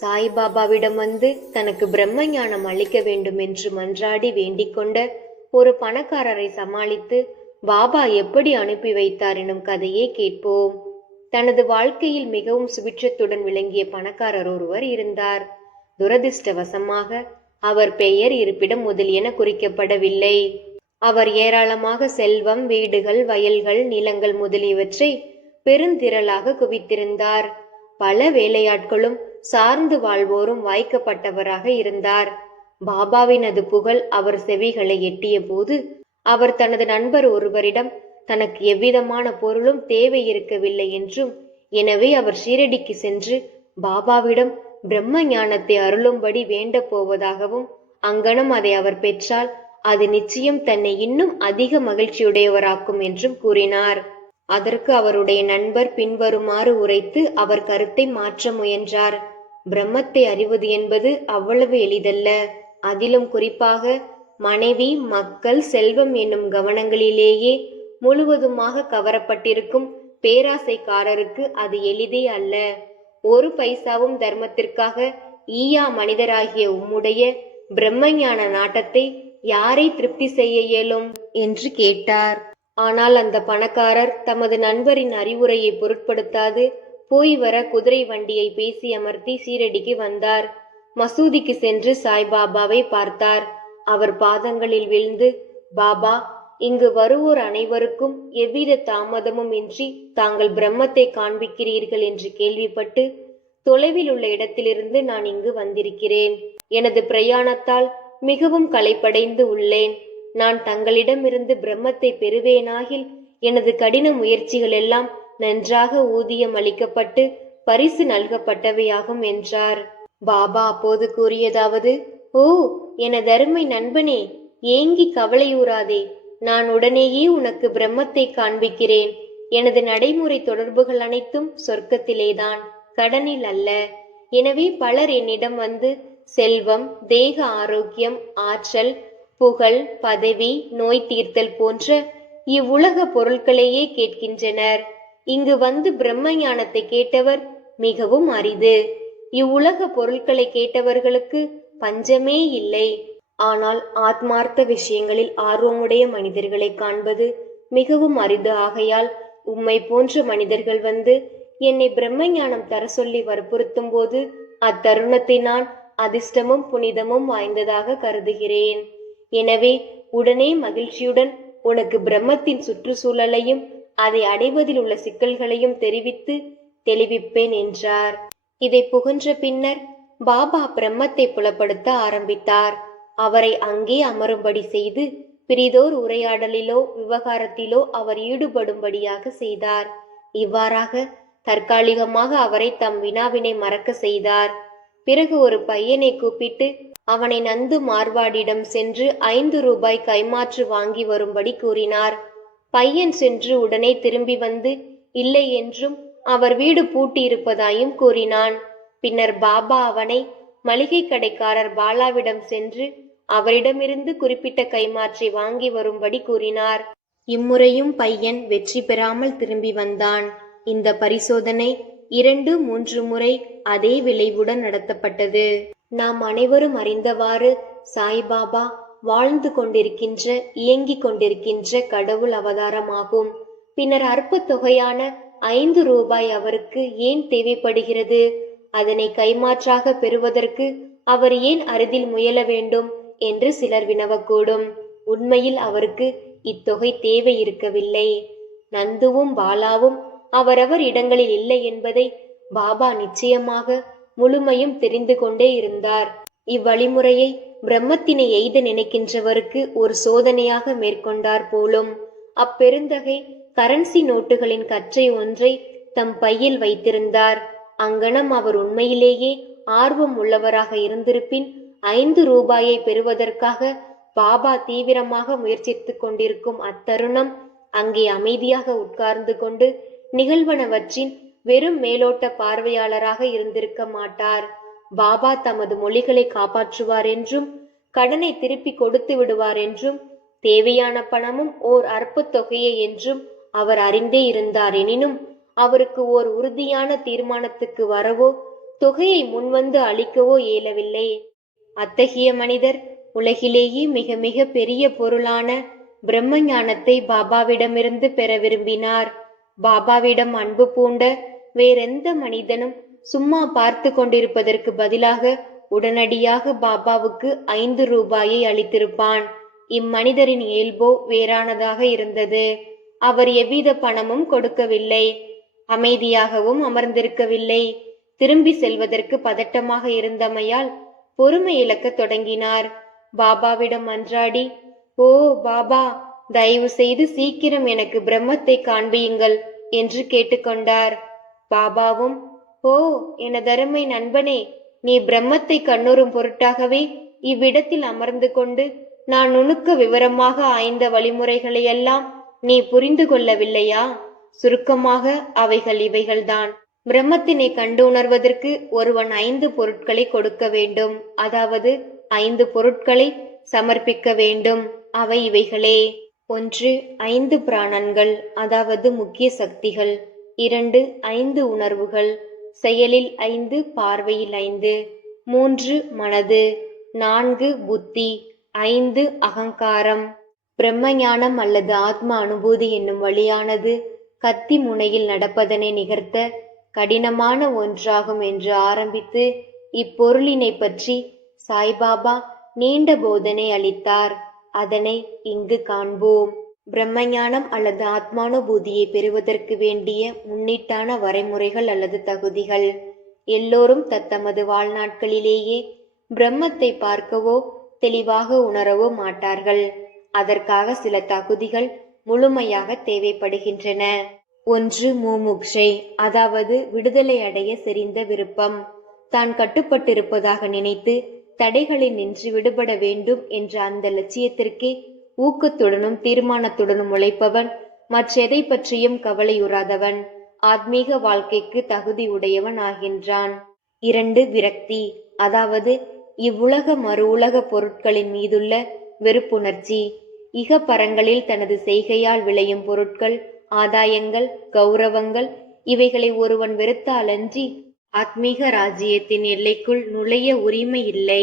சாய்பாபாவிடம் வந்து தனக்கு பிரம்ம ஞானம் அளிக்க வேண்டும் என்று மன்றாடி வேண்டிக் கொண்ட ஒரு பணக்காரரை சமாளித்து பாபா எப்படி அனுப்பி வைத்தார் எனும் கதையை கேட்போம். தனது வாழ்க்கையில் மிகவும் சுபிட்சத்துடன் விளங்கிய பணக்காரர் ஒருவர் இருந்தார். துரதிர்ஷ்டவசமாக அவர் பெயர், இருப்பிடம் முதலியன குறிக்கப்படவில்லை. அவர் ஏராளமாக செல்வம், வீடுகள், வயல்கள், நிலங்கள் முதலியவற்றை பெருந்திரளாக குவித்திருந்தார். பல வேலையாட்களும் சார்ந்து வாழ்வோரும் வாய்க்கப்பட்டவராக இருந்தார். பாபாவினது புகழ் அவர் செவிகளை எட்டிய போது அவர் தனது நண்பர் ஒருவரிடம் தனக்கு எவ்விதமான பொருளும் தேவை இருக்கவில்லை என்றும், எனவே அவர் ஷீரடிக்கு சென்று பாபாவிடம் பிரம்ம ஞானத்தை அருளும்படி வேண்ட போவதாகவும், அங்கனம் அதை அவர் பெற்றால் அது நிச்சயம் தன்னை இன்னும் அதிக மகிழ்ச்சியுடையவராக்கும் என்றும் கூறினார். அதற்கு அவருடைய நண்பர் பின்வருமாறு உரைத்து அவர் கருத்தை மாற்ற முயன்றார். பிரம்மத்தை அறிவது என்பது அவ்வளவு எளிதல்ல. அதிலும் குறிப்பாக மனைவி, மக்கள், செல்வம் என்னும் கவனங்களிலேயே முழுவதுமாக கவரப்பட்டிருக்கும் பேராசைக்காரருக்கு அது எளிதே அல்ல. ஒரு பைசாவும் தர்மத்திற்காக ஈயா மனிதராகிய உம்முடைய பிரம்மஞான நாட்டத்தை யாரை திருப்தி செய்ய இயலும் என்று கேட்டார். ஆனால் அந்த பணக்காரர் தமது நண்பரின் அறிவுரையை பொருட்படுத்தாது போய் வர குதிரை வண்டியை பேசி அமர்த்தி சீரடிக்கு வந்தார். மசூதிக்கு சென்று சாய்பாபாவை பார்த்தார். அவர் பாதங்களில் விழுந்து, பாபா, இங்கு வருவோர் அனைவருக்கும் எவ்வித தாமதமும் இன்றி தாங்கள் பிரம்மத்தை காண்பிக்கிறீர்கள் என்று கேள்விப்பட்டு தொலைவில் உள்ள இடத்திலிருந்து நான் இங்கு வந்திருக்கிறேன். எனது பிரயாணத்தால் மிகவும் களைப்படைந்து உள்ளேன். நான் தங்களிடமிருந்து பிரம்மத்தை பெறுவேனாகில் எனது கடின முயற்சிகள் எல்லாம் நன்றாக ஊதியம் அளிக்கப்பட்டு பரிசு நல்கப்பட்டவையாகும் என்றார். பாபா அப்போது கூறியதாவது, ஓ எனது அருமை நண்பனே, ஏங்கி கவலையூறாதே. நான் உடனேயே உனக்கு பிரம்மத்தை காண்பிக்கிறேன். எனது நடைமுறை தொடர்புகள் அனைத்தும் சொர்க்கத்திலேதான், கடனில் அல்ல. எனவே பலர் என்னிடம் வந்து செல்வம், தேக ஆரோக்கியம், ஆற்றல், புகழ், பதவி, நோய் தீர்த்தல் போன்ற இவ்வுலக பொருட்களையே கேட்கின்றனர். இங்கு வந்து பிரம்ம ஞானத்தை கேட்டவர் மிகவும் அரிது. இவ்வுலக பொருட்களை கேட்டவர்களுக்கு பஞ்சமே இல்லை. ஆனால் ஆத்மார்த்த விஷயங்களில் ஆர்வமுடைய மனிதர்களை காண்பது மிகவும் அரிது. ஆகையால் உம்மை போன்ற மனிதர்கள் வந்து என்னை பிரம்ம ஞானம் தர சொல்லி வற்புறுத்தும் போது அத்தருணத்தை நான் அதிர்ஷ்டமும் புனிதமும் வாய்ந்ததாக கருதுகிறேன். எனவே உடனே மகிழ்ச்சியுடன் உனக்கு பிரம்மத்தின் சுற்றுச்சூழலையும் அதை அடைவதில் உள்ள சிக்கல்களையும் தெரிவித்து தெளிவிப்பேன் என்றார். இதை புகன்ற பின்னர் பாபா பிரம்மத்தை புலப்படுத்த ஆரம்பித்தார். அவரை அங்கே அமரும்படி செய்து பிரிதோர் உரையாடலிலோ விவகாரத்திலோ அவர் ஈடுபடும்படியாக செய்தார். இவ்வாறாக தற்காலிகமாக அவரை தம் வினாவினை மறக்க செய்தார். பிறகு ஒரு பையனை கூப்பிட்டு அவனை நந்து மார்வாடிடம் சென்று 5 ரூபாய் கைமாற்று வாங்கி வரும்படி கூறினார். பையன் சென்று உடனே திரும்பி வந்து இல்லை என்றும் அவர் வீடு பூட்டி இருப்பதாயும் கூறினான். பின்னர் பாபா அவனை மளிகை கடைக்காரர் பாலாவிடம் சென்று அவரிடமிருந்து குறிப்பிட்ட கைமாற்றை வாங்கி வரும்படி கூறினார். இம்முறையும் பையன் வெற்றி பெறாமல் திரும்பி வந்தான். இந்த பரிசோதனை 2-3 முறை அதே விளைவுடன் நடத்தப்பட்டது. நாம் அனைவரும் அறிந்தவாறு சாய்பாபா வாழ்ந்து கொண்டிருக்கின்ற, இயங்கிக் கொண்டிருக்கின்ற கடவுள் அவதாரமாகும். பின்னர் அற்ப தொகையான 5 ரூபாய் அவருக்கு ஏன் தேவைப்படுகிறது? அதனை கைமாற்றாக பெறுவதற்கு அவர் ஏன் அருகில் முயல வேண்டும் என்று சிலர் வினவக்கூடும். உண்மையில் அவருக்கு இத்தொகை தேவை இருக்கவில்லை. நந்துவும் பாலாவும் அவரவர் இடங்களில் இல்லை என்பதை பாபா நிச்சயமாக முழுமையும் தெரிந்து கொண்டே இருந்தார். இவ்வழிமுறையை பிரம்மத்தினை எய்த நினைக்கின்றவருக்கு ஒரு சோதனையாக மேற்கொண்டார் போலும். அப்பெருந்தகை கரன்சி நோட்டுகளின் கற்றை ஒன்றை தம் பையில் வைத்திருந்தார். அங்கனம் அவர் உண்மையிலேயே ஆர்வம் உள்ளவராக இருந்திருப்பின் 5 ரூபாயை பெறுவதற்காக பாபா தீவிரமாக முயற்சித்துக் கொண்டிருக்கும் அத்தருணம் அங்கே அமைதியாக உட்கார்ந்து கொண்டு நிகழ்வனவற்றின் வெறும் மேலோட்ட பார்வையாளராக இருந்திருக்க மாட்டார். பாபா தமது மொழிகளை காப்பாற்றுவார் என்றும் கடனை திருப்பி கொடுத்து விடுவார் என்றும் தேவையான பணமும் ஓர் அற்ப தொகையே என்றும் அவர் அறிந்தே இருந்தார். எனினும் அவருக்கு ஓர் உறுதியான தீர்மானத்துக்கு வரவோ தொகையை முன்வந்து அளிக்கவோ இயலவில்லை. அத்தகைய மனிதர் உலகிலேயே மிக மிக பெரிய பொருளான பிரம்ம ஞானத்தை பாபாவிடமிருந்து பெற விரும்பினார். பாபாவிடம் அன்பு பூண்ட வேறெந்த மனிதனும் சும்மா பார்த்து கொண்டிருப்பதற்கு பதிலாக உடனடியாக பாபாவுக்கு 5 ரூபாயை அளித்திருப்பான். இம்மனிதரின் இயல்போ வேறானதாக இருந்தது. அவர் எவ்வித பணமும் கொடுக்கவில்லை, அமைதியாகவும் அமர்ந்திருக்கவில்லை. திரும்பி செல்வதற்கு பதட்டமாக இருந்தமையால் பொறுமை இழக்கத் தொடங்கினார். பாபாவிடம் மன்றாடி, ஓ பாபா, தயவு செய்து சீக்கிரம் எனக்கு பிரம்மத்தை காண்பியுங்கள் என்று கேட்டுக்கொண்டார். பாபாவும், ஓ எனதருமை நண்பனே, நீ பிரம்மத்தை கண்ணுறும் பொருட்டாகவே இவ்விடத்தில் அமர்ந்து கொண்டு நான் உனக்கு விவரமாக ஆய்ந்த வழிமுறைகளையெல்லாம் நீ புரிந்து கொள்ளவில்லையா? சுருக்கமாக அவைகள் இவைகள்தான். பிரம்மத்தினை கண்டு உணர்வதற்கு ஒருவன் 5 பொருட்களை கொடுக்க வேண்டும், அதாவது 5 பொருட்களை சமர்ப்பிக்க வேண்டும். அவை இவைகளே: 1. 5 பிராணன்கள், அதாவது முக்கிய சக்திகள். 2. 5 உணர்வுகள், செயலில் 5, பார்வையில் 5. 3. மனது. 4. புத்தி. 5. அகங்காரம். பிரம்ம ஞானம் அல்லது ஆத்ம அனுபூதி என்னும் வழியானது கத்தி முனையில் நடப்பதனை நிகழ்த்த கடினமான ஒன்றாகும் என்று ஆரம்பித்து இப்பொருளினை பற்றி சாய்பாபா நீண்ட போதனை அளித்தார். அதனை இங்கு காண்போம். பிரம்மஞானம் அல்லது ஆத்மானுபூதியை பெறுவதற்கு வேண்டிய முன்னிட்டான வரைமுறைகள் அல்லது தகுதிகள். எல்லோரும் தத்தமது வாழ்நாட்களிலேயே பிரம்மத்தை பார்க்கவோ தெளிவாக உணரவோ மாட்டார்கள். அதற்காக சில தகுதிகள் முழுமையாக தேவைப்படுகின்றன. 1. முமுக்ஷை, அதாவது விடுதலை அடைய செறிந்த விருப்பம். தான் கட்டுப்பட்டிருப்பதாக நினைத்து தடைகளை நின்று விடுபட வேண்டும் என்ற அந்த லட்சியத்திற்கே ஊக்கத்துடனும் தீர்மானத்துடனும் உழைப்பவன், மற்றெதை பற்றியும் கவலையுறாதவன் ஆத்மீக வாழ்க்கைக்கு தகுதி உடையவன் ஆகின்றான். 2. விரக்தி, அதாவது இவ்வுலக மறு உலக பொருட்களின் மீதுள்ள வெறுப்புணர்ச்சி. இகப்பரங்களில் தனது செய்கையால் விளையும் பொருட்கள், ஆதாயங்கள், கௌரவங்கள் இவைகளை ஒருவன் வெறுத்தாலன்றி ஆத்மீக ராஜ்யத்தின் எல்லைக்குள் நுழைய உரிமை இல்லை.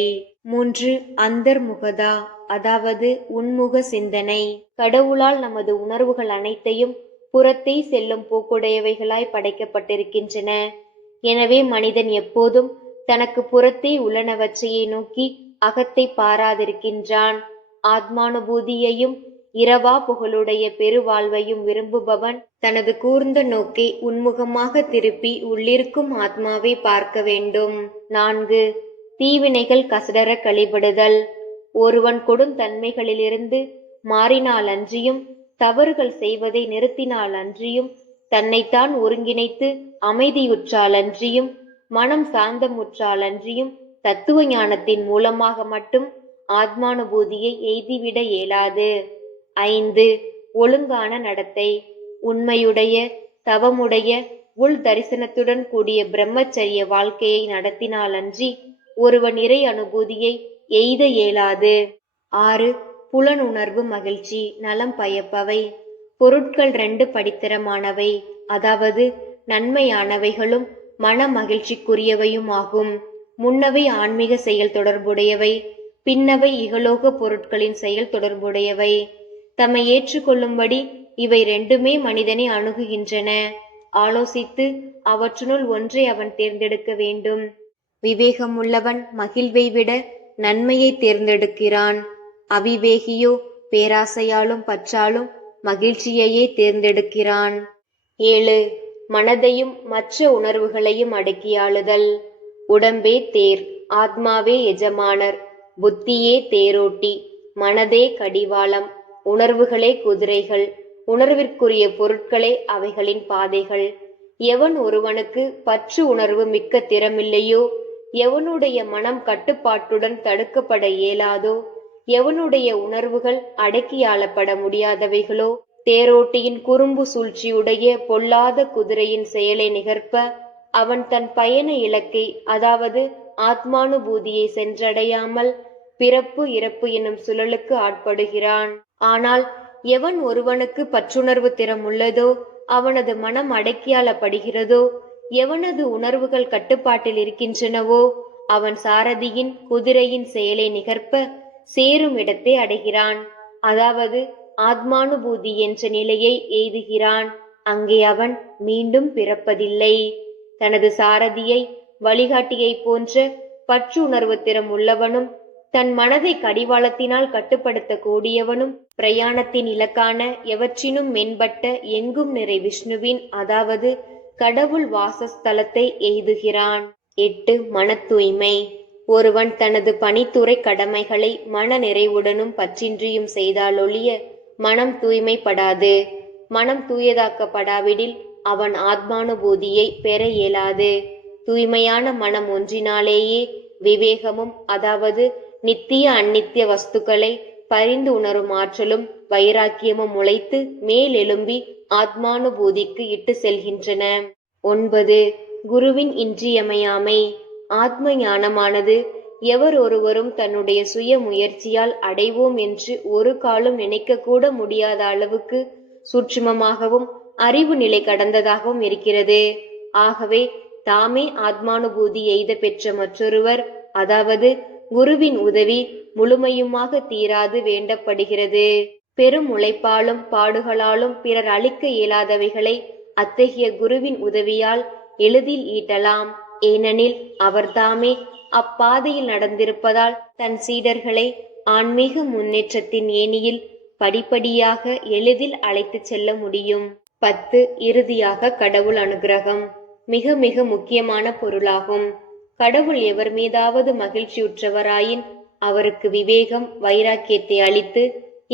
3. அந்தர்முகதா, அதாவது உன்முக சிந்தனை. கடவுளால் நமது உணர்வுகள் அனைத்தையும் புறத்தை செல்லும் போக்குடையவைகளாய் படைக்கப்பட்டிருக்கின்றன. எனவே மனிதன் எப்போதும் தனக்கு புறத்தே உள்ளனவற்றையே நோக்கி அகத்தை பாராதிருக்கின்றான். ஆத்மானுபூதியையும் இரவா புகழுடைய பெருவாழ்வையும் விரும்புபவன் தனது கூர்ந்த நோக்கை உன்முகமாக திருப்பி உள்ளிருக்கும் ஆத்மாவை பார்க்க வேண்டும். 4. தீவினைகள் கசடர கழிபடுதல். ஒருவன் கொடுந்தன்மைகளிலிருந்து மாறினால் அன்றியும், தவறுகள் செய்வதை நிறுத்தினால் அன்றியும், தன்னைத்தான் ஒருங்கிணைத்து அமைதியுற்றால் அன்றியும், மனம் சாந்தமுற்றால் அன்றியும் தத்துவ ஞானத்தின் மூலமாக மட்டும் ஆத்மானுபூதியை எய்திவிட இயலாது. 5. ஒழுங்கான நடத்தை. உண்மையுடைய, தவமுடைய, உள் தரிசனத்துடன் கூடிய பிரம்மச்சரிய வாழ்க்கையை நடத்தினாலன்றி ஒருவன் இறை அனுபூதியை எய்த இயலாது. 6. புலனுணர்வு மகிழ்ச்சி, நலம் பயப்பவை. பொருட்கள் 2 படித்தரமானவை, அதாவது நன்மையானவைகளும் மன மகிழ்ச்சிக்குரியவையும் ஆகும். முன்னவை ஆன்மீக செயல் தொடர்புடையவை, பின்னவை இகலோக பொருட்களின் செயல் தொடர்புடையவை. தம்மை ஏற்றுக்கொள்ளும்படி இவை 2மே மனிதனை அணுகுகின்றன. ஆலோசித்து அவற்றுள் ஒன்றை அவன் தேர்ந்தெடுக்க வேண்டும். விவேகமுள்ளவன் மகிழ்வை விட நன்மையை தேர்ந்தெடுக்கிறான். அவிவேகியோ பேராசையாலும் பற்றாலும் மகிழ்ச்சியையே தேர்ந்தெடுக்கிறான். 7. மனதையும் மற்ற உணர்வுகளையும் அடக்கியாளுதல். உடம்பே தேர், ஆத்மாவே எஜமானர், புத்தியே தேரோட்டி, மனதே கடிவாளம், உணர்வுகளே குதிரைகள், உணர்விற்குரிய பொருட்களே அவைகளின் பாதைகள். எவன் ஒருவனுக்கு பற்று உணர்வு மிக்க திறமில்லையோ, எவனுடைய மனம் கட்டுப்பாட்டுடன் தடுக்கப்பட இயலாதோ, எவனுடைய உணர்வுகள் அடக்கியாளப்பட முடியாதவைகளோ, தேரோட்டியின் குறும்பு சூழ்ச்சியுடைய பொல்லாத குதிரையின் செயலை நிகர்ப்ப அவன் தன் பயண இலக்கை, அதாவது ஆத்மானுபூதியை சென்றடையாமல் பிறப்பு இறப்பு என்னும் சுழலுக்கு ஆட்படுகிறான். ஆனால் எவன் ஒருவனுக்கு பற்றுணர்வு திறம் உள்ளதோ, அவனது மனம் அடக்கியாளப்படுகிறதோ, எவனது உணர்வுகள் கட்டுப்பாட்டில் இருக்கின்றனவோ அவன் சாரதியின் குதிரையின் செயலை நிகர்ப்ப சேரும் இடத்தை அடைகிறான். அதாவது ஆத்மானுபூதி என்ற நிலையை எய்துகிறான். அங்கே அவன் மீண்டும் பிறப்பதில்லை. தனது சாரதியை வழிகாட்டியை போன்ற பற்றுணர்வு திறம் உள்ளவனும் தன் மனதை கடிவாளத்தினால் கட்டுப்படுத்த கூடியவனும் பிரயாணத்தின் இலக்கான எவற்றினும் மேம்பட்ட எங்கும் நிறை விஷ்ணுவின் அதாவது கடவுள் வாசஸ்தலத்தை எய்துகிறான். 8. மன தூய்மை. ஒருவன் தனது பணித்துறை கடமைகளை மன நிறைவுடனும் பற்றின்றியும் செய்தாலொழிய மனம் தூய்மைப்படாது. மனம் தூயதாக்கப்படாவிடில் அவன் ஆத்மானுபூதியை பெற இயலாது. தூய்மையான மனம் ஒன்றினாலேயே விவேகமும் அதாவது நித்திய அந்நித்திய வஸ்துக்களை பரிந்து உணரும் ஆற்றலும் வைராக்கியமும் முளைத்து மேலெலும்பி ஆத்மானுபூதிக்கு இட்டு செல்கின்றன. 9. குருவின் இன்றியமையாமை. ஆத்ம ஞானமானது எவர் ஒருவரும் தன்னுடைய சுய முயற்சியால் அடைவோம் என்று ஒரு காலம் நினைக்கக்கூட முடியாத அளவுக்கு சூட்சுமமாகவும் அறிவு நிலை கடந்ததாகவும் இருக்கிறது. ஆகவே தாமே ஆத்மானுபூதி எய்த பெற்ற மற்றொருவர் அதாவது குருவின் உதவி முழுமையுமாக தீராது வேண்டப்படுகிறது. பெரும் உழைப்பாலும் பாடுகளாலும் பிறர் அளிக்க இயலாதவைகளை அத்தகைய குருவின் உதவியால் எளிதில் ஈட்டலாம். ஏனெனில் அவர்தாமே அப்பாதையில் நடந்திருப்பதால் தன் சீடர்களை ஆன்மீக முன்னேற்றத்தின் ஏணியில் படிப்படியாக எளிதில் அழைத்து செல்ல முடியும். 10. இறுதியாக கடவுள் அனுகிரகம். மிக மிக முக்கியமான பொருளாகும். கடவுள் எவர் மீதாவது மகிழ்ச்சியுற்றவராயின் அவருக்கு விவேகம் வைராக்கியத்தை அளித்து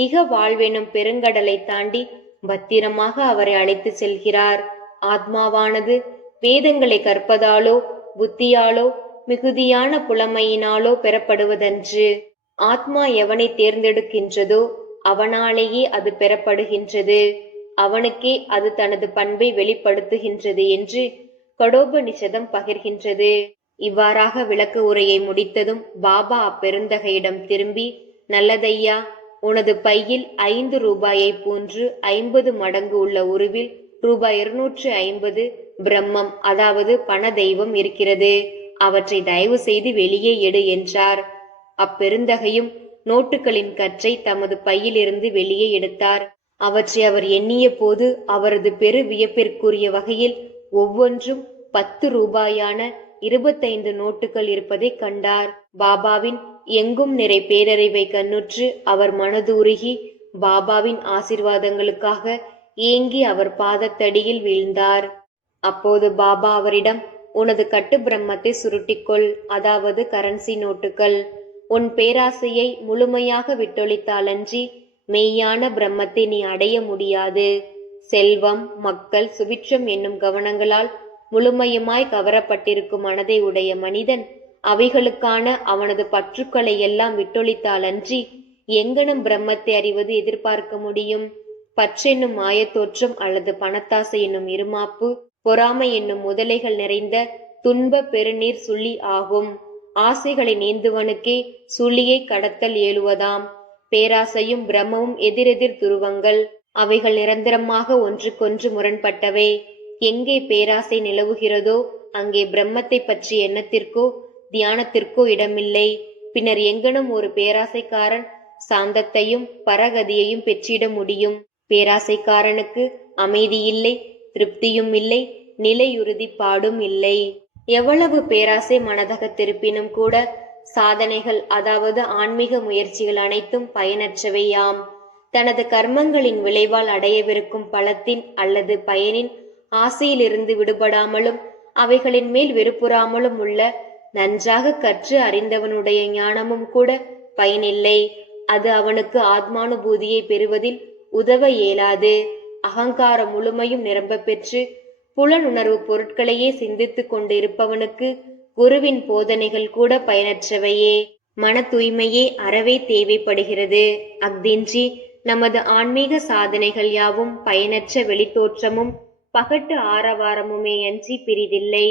இக வாழ்வெனும் பெருங்கடலை தாண்டி பத்திரமாக அவரை அழைத்து செல்கிறார். ஆத்மாவானது வேதங்களை கற்பதாலோ புத்தியாலோ மிகுதியான புலமையினாலோ பெறப்படுவதன்று. ஆத்மா எவனை தேர்ந்தெடுக்கின்றதோ அவனாலேயே அது பெறப்படுகின்றது. அவனுக்கே அது தனது பண்பை வெளிப்படுத்துகின்றது என்று கடோபனிஷதம் பகிர்கின்றது. இவ்வாறாக விளக்க உரையை முடித்ததும் பாபா அப்பெருந்தகையிடம் திரும்பி, நல்லதையா, உனது பையில் 5 ரூபாயை போன்று 50 மடங்கு உள்ள உருவில் ரூபாய் 250 பிரம்மம் அதாவது பண தெய்வம் இருக்கிறது. அவற்றை தயவு செய்து வெளியே எடு என்றார். அப்பெருந்தகையும் நோட்டுகளின் கற்றை தமது பையிலிருந்து வெளியே எடுத்தார். அவற்றை அவர் எண்ணிய போது அவரது பெரு வியப்பிற்குரிய வகையில் ஒவ்வொன்றும் 10 ரூபாயான 25 நோட்டுகள் இருப்பதை கண்டார். பாபாவின் எங்கும் நிறை பேரறிவை கண்ணுற்று அவர் மனதுருகி பாபாவின் ஆசீர்வாதங்களுக்காக ஏங்கி அவர் பாதத்தடியில் வீழ்ந்தார். அப்போது பாபா அவரிடம், உனது கட்டு பிரம்மத்தை சுருட்டிக்கொள், அதாவது கரன்சி நோட்டுகள். உன் பேராசையை முழுமையாக விட்டொழித்தாலன்றி மெய்யான பிரம்மத்தை நீ அடைய முடியாது. செல்வம், மக்கள், சுபிட்சம் என்னும் கவனங்களால் முழுமையுமாய் கவரப்பட்டிருக்கும் மனதை உடைய மனிதன் அவைகளுக்கான அவனது பற்றுக்களை எல்லாம் விட்டொழித்தாலன்றி எங்கனம் பிரம்மத்தை அறிவது எதிர்பார்க்க முடியும்? பற்றென்னும் மாயத்தோற்றம் அல்லது பணத்தாசை என்னும் இருமாப்பு, பொறாமை என்னும் முதலைகள் நிறைந்த துன்ப பெருநீர் சுழி ஆகும். ஆசைகளை நீந்துவனுக்கே சுழியை கடத்தல் ஏழுவதாம். பேராசையும் பிரம்மமும் எதிரெதிர் துருவங்கள். அவைகள் நிரந்தரமாக ஒன்றுக்கொன்று முரண்பட்டவை. எங்கே பேராசை நிலவுகிறதோ அங்கே பிரம்மத்தை பற்றி எண்ணத்திற்கோ தியானத்திற்கோ இடமில்லை. பின்னர் எங்கனும் ஒரு பேராசைக்காரன் சாந்தத்தையும் பரகதியையும் பெற்றிட முடியும். பேராசைக்காரனுக்கு அமைதி இல்லை, திருப்தியும் இல்லை, நிலையுறுதிப்பாடும் இல்லை. எவ்வளவு பேராசை மனதகத்திருப்பினும் கூட சாதனைகள் அதாவது ஆன்மீக முயற்சிகள் அனைத்தும் பயனற்றவையாம். தனது கர்மங்களின் விளைவால் அடையவிருக்கும் பலத்தின் அல்லது பயனின் ஆசையிலிருந்து விடுபடாமலும் அவைகளின் மேல் வெறுப்புறாமலும் உள்ள நன்றாக கற்று அறிந்தவனுடைய ஞானமும் கூட பயனில்லை. அது அவனுக்கு ஆத்மானுபூதியை பெறுவதில் உதவ இயலாது. அகங்காரம் முழுமையும் நிரம்ப பெற்று புலனுணர்வு பொருட்களையே சிந்தித்து கொண்டு இருப்பவனுக்கு குருவின் போதனைகள் கூட பயனற்றவையே. மன தூய்மையே அறவே தேவைப்படுகிறது. அஃதின்றி நமது ஆன்மீக சாதனைகள் யாவும் பயனற்ற வெளித்தோற்றமும் பகட்டு ஆரவாரமுமே அன்றி பிரிதில்லை.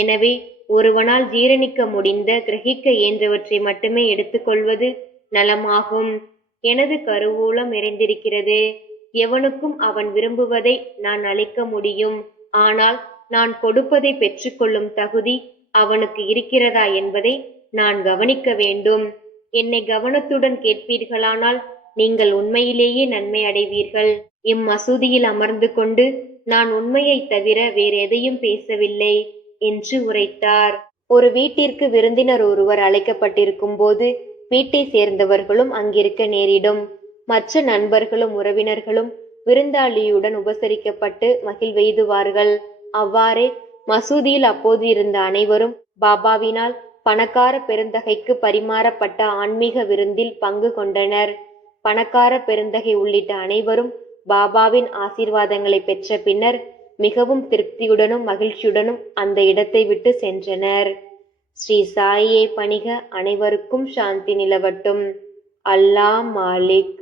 எனவே ஒருவனால் ஜீரணிக்க முடிந்த கிரகிக்க இயன்றவற்றை மட்டுமே எடுத்துக்கொள்வது நலமாகும். எனது கருவூலம் நிறைந்திருக்கிறது. எவனுக்கும் அவன் விரும்புவதை நான் அளிக்க முடியும். ஆனால் நான் கொடுப்பதை பெற்றுக்கொள்ளும் தகுதி அவனுக்கு இருக்கிறதா என்பதை நான் கவனிக்க வேண்டும். என்னை கவனத்துடன் கேட்பீர்களானால் நீங்கள் உண்மையிலேயே நன்மை அடைவீர்கள். இம்மசூதியில் அமர்ந்து கொண்டு நான் உண்மையைத் தவிர வேறெதையும் பேசவில்லை என்று உரைத்தார். ஒரு வீட்டிற்கு விருந்தினர் ஒருவர் அழைக்கப்பட்டிருக்கும் போது வீட்டை சேர்ந்தவர்களும் அங்கிருக்க நேரிடும். மற்ற நண்பர்களும் உறவினர்களும் விருந்தாளியுடன் உபசரிக்கப்பட்டு மகிழ்வெய்துவார்கள். அவ்வாறே மசூதியில் அப்போது இருந்த அனைவரும் பாபாவினால் பணக்கார பெருந்தகைக்கு பரிமாறப்பட்ட ஆன்மீக விருந்தில் பங்கு கொண்டனர். பணக்கார பெருந்தகை உள்ளிட்ட அனைவரும் பாபாவின் ஆசீர்வாதங்களை பெற்ற பின்னர் மிகவும் திருப்தியுடனும் மகிழ்ச்சியுடனும் அந்த இடத்தை விட்டு சென்றனர். ஸ்ரீ சாயியை பணிக. அனைவருக்கும் சாந்தி நிலவட்டும். அல்லாஹ் மாலிக்.